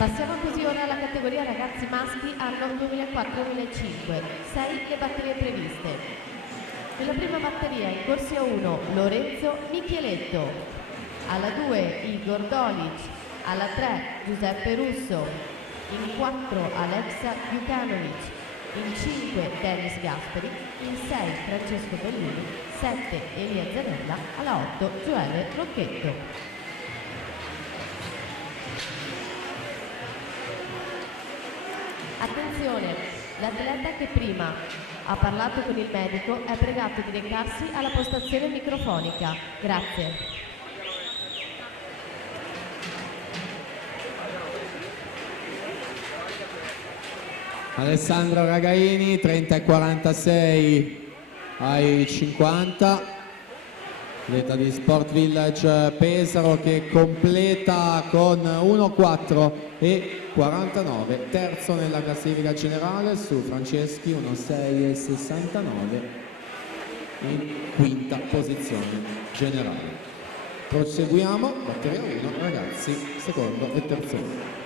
Passiamo così ora alla categoria ragazzi maschi anno 2004-2005. 6 le batterie previste. Nella prima batteria in corsia 1 Lorenzo Micheletto, alla 2 Igor Dolic, alla 3 Giuseppe Russo, in 4 Alexa Jukanovic, in 5 Dennis Gasperi, in 6 Francesco Bellini, 7 Elia Zanella, alla 8 Gioele Rocchetto. Attenzione, l'atleta che prima ha parlato con il medico è pregato di recarsi alla postazione microfonica. Grazie. Alessandro Ragaini, 30,46 ai 50. Atleta di Sport Village Pesaro che completa con 1,4 e 49, terzo nella classifica generale su Franceschi 1,6 e 69 in quinta posizione generale. Proseguiamo, batteria 1 ragazzi, secondo e terzo.